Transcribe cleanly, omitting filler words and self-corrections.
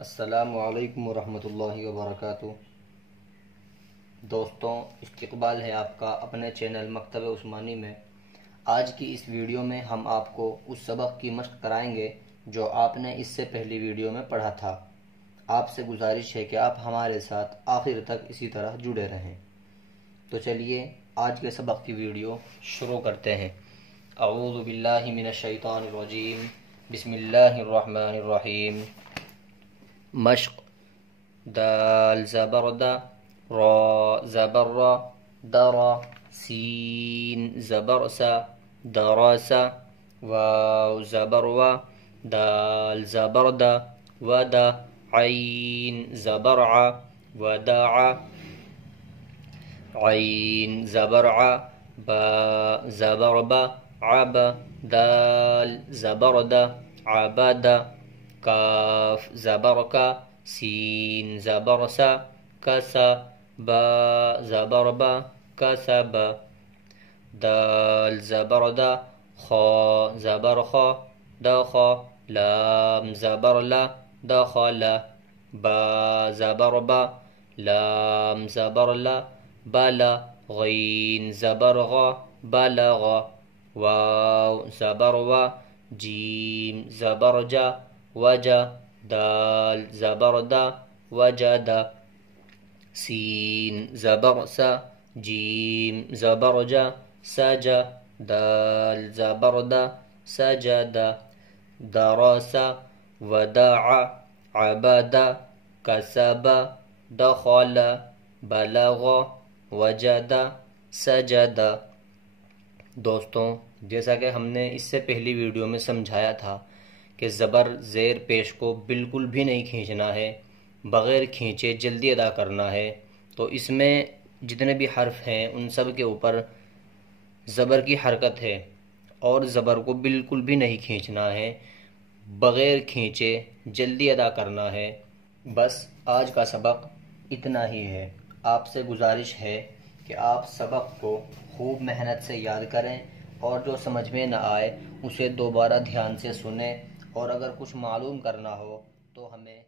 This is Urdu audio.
السلام علیکم ورحمۃ اللہ وبرکاتہ۔ دوستوں، استقبال ہے آپ کا اپنے چینل مکتب عثمانی میں۔ آج کی اس ویڈیو میں ہم آپ کو اس سبق کی مشق کرائیں گے جو آپ نے اس سے پہلی ویڈیو میں پڑھا تھا۔ آپ سے گزارش ہے کہ آپ ہمارے ساتھ آخر تک اسی طرح جڑے رہیں۔ تو چلیے آج کے سبق کی ویڈیو شروع کرتے ہیں۔ اعوذ باللہ من الشیطان الرجیم، بسم اللہ الرحمن الرحیم۔ مشق: دال زبر دا، را زبر را، درا، سین زبر سا، درسا، واو زبر وا، دال زبر دا، ودا، عین زبر ع، ودع، عین زبر ع، با زبر با، عب، دال زبر دا، عبد، کاف زبر کا، سین زبر سا، کسا، با زبر با، کسب، دال زبر دا، خا زبر خا، دخا، لام زبر لا، دخل، با زبر با، لام زبر لا، بلا، غین زبر غا، بلغ، واو زبر وا، جیم زبر جا، وجا، دال زبر دا، وجد، سین زبر سا، جیم زبر جا، سجا، دال زبر دا، سجد، درس، ودع، عبد، کسب، دخل، بلغ، وجد، سجد۔ دوستوں، جیسا کہ ہم نے اس سے پہلی ویڈیو میں سمجھایا تھا کہ زبر زیر پیش کو بالکل بھی نہیں کھینچنا ہے، بغیر کھینچے جلدی ادا کرنا ہے۔ تو اس میں جتنے بھی حرف ہیں ان سب کے اوپر زبر کی حرکت ہے اور زبر کو بالکل بھی نہیں کھینچنا ہے، بغیر کھینچے جلدی ادا کرنا ہے۔ بس آج کا سبق اتنا ہی ہے۔ آپ سے گزارش ہے کہ آپ سبق کو خوب محنت سے یاد کریں اور جو سمجھ میں نہ آئے اسے دوبارہ دھیان سے سنیں، اور اگر کچھ معلوم کرنا ہو تو ہمیں